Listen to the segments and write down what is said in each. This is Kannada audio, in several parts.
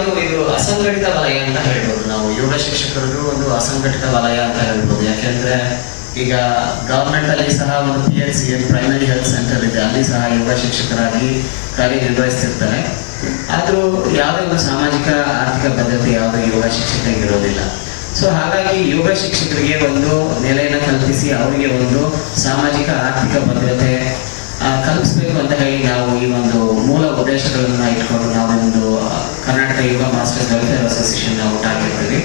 ಒಂದು ಇದು ಅಸಂಘಟಿತ ವಲಯ ಅಂತ ಹೇಳ್ಬೋದು. ನಾವು ಯೋಗ ಶಿಕ್ಷಕರು ಒಂದು ಅಸಂಘಟಿತ ವಲಯ ಅಂತ ಹೇಳ್ಬೋದು. ಯಾಕೆಂದ್ರೆ ಈಗ ಗವರ್ಮೆಂಟ್ ಅಲ್ಲಿ ಸಹ ಒಂದು PHCN ಪ್ರೈಮರಿ ಹೆಲ್ತ್ ಸೆಂಟರ್ ಇದೆ, ಅಲ್ಲಿ ಸಹ ಯೋಗ ಶಿಕ್ಷಕರಾಗಿ ಕಾರ್ಯನಿರ್ವಹಿಸ್ತಿರ್ತಾರೆ. ಆದರೂ ಯಾವುದೇ ಒಂದು ಸಾಮಾಜಿಕ ಆರ್ಥಿಕ ಭದ್ರತೆ ಯಾವುದೇ ಯೋಗ ಶಿಕ್ಷಕರಿಗೆ ಇರೋದಿಲ್ಲ. ಸೊ ಹಾಗಾಗಿ ಯೋಗ ಶಿಕ್ಷಕರಿಗೆ ಒಂದು ನೆಲೆಯನ್ನು ಕಲ್ಪಿಸಿ ಅವರಿಗೆ ಒಂದು ಸಾಮಾಜಿಕ ಆರ್ಥಿಕ ಭದ್ರತೆ ಕಲ್ಪಿಸಬೇಕು ಅಂತ ಹೇಳಿ ನಾವು ಈ ಒಂದು ಮೂಲ ಉದ್ದೇಶಗಳನ್ನು ಇಟ್ಕೊಂಡು ನಾವು ಒಂದು ಕರ್ನಾಟಕ ಯೋಗ ಮಾಸ್ಟರ್ಸ್ ವೆಲ್ಫೇರ್ ಅಸೋಸಿಯೇಷನ್ ನಾವು ಹುಟ್ಟಾಕಿರ್ತೀವಿ.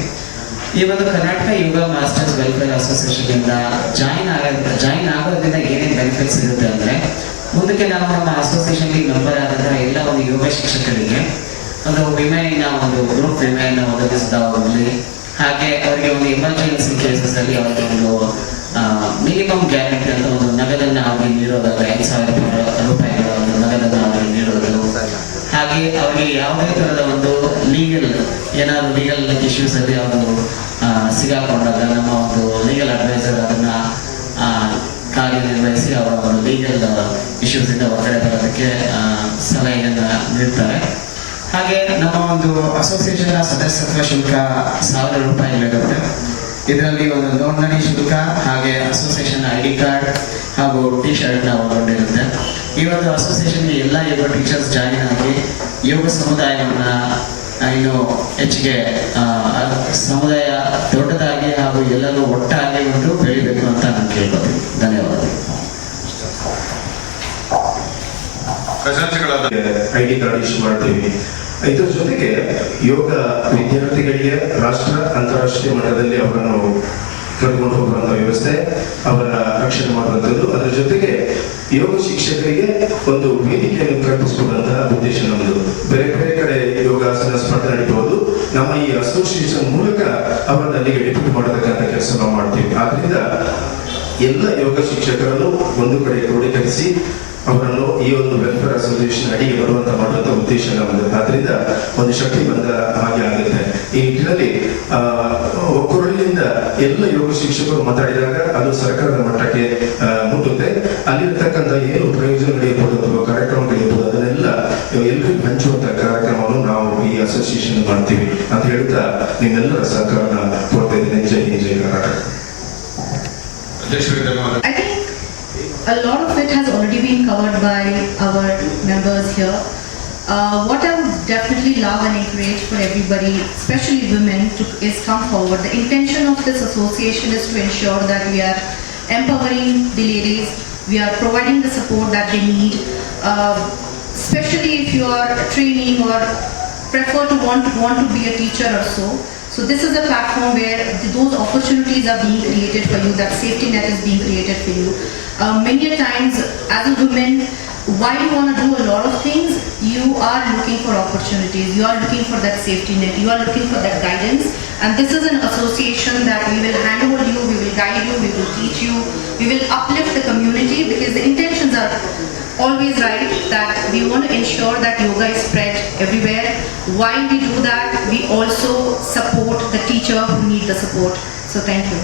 ಈ ಒಂದು ಕರ್ನಾಟಕ ಯೋಗ ಮಾಸ್ಟರ್ಸ್ ವೆಲ್ಫೇರ್ ಅಸೋಸಿಯೇಷನ್ ಇಂದ ಜಾಯಿನ್ ಆಗೋದ್ರಿಂದ ಏನೇನು ಬೆನಿಫಿಟ್ಸ್ ಇರುತ್ತೆ ಅಂದ್ರೆ, ಮುಂದಕ್ಕೆ ನಾವು ನಮ್ಮ ಅಸೋಸಿಯೇಷನ್ಗೆ ಮೆಂಬರ್ ಆದಂತಹ ಎಲ್ಲ ಒಂದು ಯೋಗ ಶಿಕ್ಷಕರಿಗೆ ಒಂದು ವಿಮೆಯನ್ನ ಒಂದು ಗ್ರೂಪ್ ವಿಮೆಯನ್ನ ಒದಗಿಸಿದಾಗಲಿ, ಹಾಗೆ ಅವರಿಗೆ ಒಂದು ಎಮರ್ಜೆನ್ಸಿ ಕೇಸಸ್ ಅಲ್ಲಿ ಅವರಿಗೆ ಒಂದು ಮಿನಿಮಮ್ ಗ್ಯಾರಂಟಿ ಅಂತ ಒಂದು ನಗದನ್ನು ಅವರಿಗೆ ನೀಡೋದಾದ್ರೆ 5,000 ರೂಪಾಯಿಗಳ ಒಂದು ನಗದನ್ನು ಅವರಿಗೆ ನೀಡೋದು, ಹಾಗೆ ಅವರಿಗೆ ಯಾವುದೇ ತರಹದ ಒಂದು ಏನಾದ್ರು ಲೀಗಲ್ ಇಶ್ಯೂಸ್ ಅಲ್ಲಿ ಅವರು ಸಿಗಾಕೊಂಡಾಗ ನಮ್ಮ ಒಂದು ಲೀಗಲ್ ಅಡ್ವೈಸರ್ ಅದನ್ನ ಕಾರ್ಯನಿರ್ವಹಿಸಿ ಅವರ ಒಂದು ಲೀಗಲ್ ಇಶ್ಯೂಸ್ ಇಂದ ಹೊರಗಡೆ ಬರೋದಕ್ಕೆ ಸಲಹೆಯನ್ನು ನೀಡ್ತಾರೆ. ಹಾಗೆ ನಮ್ಮ ಒಂದು ಅಸೋಸಿಯೇಷನ್ ಸದಸ್ಯತ್ವ ಶುಲ್ಕ 1,000 ರೂಪಾಯಿಗಳಿರುತ್ತೆ. ಇದರಲ್ಲಿ ಒಂದು ನೋಂದಣಿ ಶುಲ್ಕ, ಹಾಗೆ ಅಸೋಸಿಯೇಷನ್ ID ಕಾರ್ಡ್ ಹಾಗೂ T-ಶರ್ಟ್ ಒಳಗೊಂಡಿರುತ್ತೆ. ಈ ಒಂದು ಅಸೋಸಿಯೇಷನ್ಗೆ ಎಲ್ಲ ಯೋಗ ಟೀಚರ್ಸ್ ಜಾಯಿನ್ ಆಗಿ ಯೋಗ ಸಮುದಾಯವನ್ನು ಇನ್ನು ಹೆಚ್ಚಿಗೆ ಸಮುದಾಯ ದೊಡ್ಡದಾಗಿ ಹಾಗೂ ಎಲ್ಲರೂ ಒಟ್ಟಾಗಿ ಒಂದು ಬೆಳಿಬೇಕು ಅಂತ ನಾನು ಕೇಳ್ಕೊತೀನಿ. ಧನ್ಯವಾದಗಳು. ID ಕಾರ್ಡ್ ಇಶ್ಯೂ ಮಾಡ್ತೀವಿ. ಇದರ ಜೊತೆಗೆ ಯೋಗ ವಿದ್ಯಾರ್ಥಿಗಳಿಗೆ ರಾಷ್ಟ್ರ ಅಂತಾರಾಷ್ಟ್ರೀಯ ಮಟ್ಟದಲ್ಲಿ ಅವರನ್ನು ಕರೆದುಕೊಂಡು ಹೋಗುವಂತಹ ವ್ಯವಸ್ಥೆ, ಅವರ ರಕ್ಷಣೆ ಮಾಡುವಂಥದ್ದು. ಅದರ ಜೊತೆಗೆ ಯೋಗ ಶಿಕ್ಷಕರಿಗೆ ಒಂದು ವೇದಿಕೆಯನ್ನು ಕಲ್ಪಿಸಿಕೊಡುವಂತಹ ಉದ್ದೇಶ ನಮ್ಮದು. ಬೇರೆ ಬೇರೆ ಕಡೆ ಯೋಗಾಸನ ಸ್ಪರ್ಧೆ ನಡೀಬಹುದು, ನಮ್ಮ ಈ ಅಸೋಸಿಯೇಷನ್ ಮೂಲಕ ಅವರನ್ನು ಅಲ್ಲಿಗೆ ಡೆಪ್ಯೂಟ್ ಮಾಡತಕ್ಕಂಥ ಕೆಲಸ ನಾವು ಮಾಡ್ತೀವಿ. ಆದ್ರಿಂದ ಎಲ್ಲ ಯೋಗ ಶಿಕ್ಷಕರನ್ನು ಒಂದು ಕಡೆ ಕ್ರೋಢೀಕರಿಸಿ ಅವರನ್ನು ಈ ಒಂದು ವೆಲ್ಫೇರ್ ಅಸೋಸಿಯೇಷನ್ ಅಡಿಗೆ ಬರುವಂತ ಮಾಡುವಂತ ಉದ್ದೇಶ ನಮ್ಮದು. ಆದ್ರಿಂದ ಒಂದು ಶಕ್ತಿ ಬಂದ ಹಾಗೆ ಆಗುತ್ತೆ. ಈ ನಿಟ್ಟಿನಲ್ಲಿ ಒಕ್ಕೂರಲಿಂದ ಎಲ್ಲ ಯೋಗ ಶಿಕ್ಷಕರು ಮಾತಾಡಿದಾಗ ಅದು ಸರ್ಕಾರದ ಮಟ್ಟಕ್ಕೆ ಮುಟ್ಟುತ್ತೆ. ಅಲ್ಲಿರ್ತಕ್ಕಂಥ ಏನು ಪ್ರಯೋಜನಗಳಿರ್ಬೋದು ಅಥವಾ ಕಾರ್ಯಕ್ರಮಗಳಿರ್ಬೋದು ಅದನ್ನೆಲ್ಲ ಎಲ್ರಿಗೂ ಹಂಚುವಂತ ಕಾರ್ಯಕ್ರಮವನ್ನು ನಾವು ಈ ಅಸೋಸಿಯೇಷನ್ ಮಾಡ್ತೀವಿ ಅಂತ ಹೇಳ್ತಾ ನಿಮ್ಮೆಲ್ಲರ ಸಹಕಾರನ ಕೊಡ್ತಾ ಇದ್ದೀನಿ. ಜೈ ಹಿಂದ್, ಜೈ Karnataka. I think a lot of it has already been covered by our members here. What I would definitely love and encourage for everybody, especially women, is come forward. The intention of this association is to ensure that we are empowering the ladies, we are providing the support that they need, especially if you are training or prefer to want to be a teacher or so. So this is a platform where those opportunities are being created for you, that safety net is being created for you. Many a times as a woman, while you want to do a lot of things, you are looking for opportunities, you are looking for that safety net, you are looking for that guidance. And this is an association that we will handhold you, we will guide you, we will teach you, we will uplift the community, because the intentions are always right, that we want to ensure that yoga is spread everywhere. While we do that, we also support the teacher who need the support. So thank you.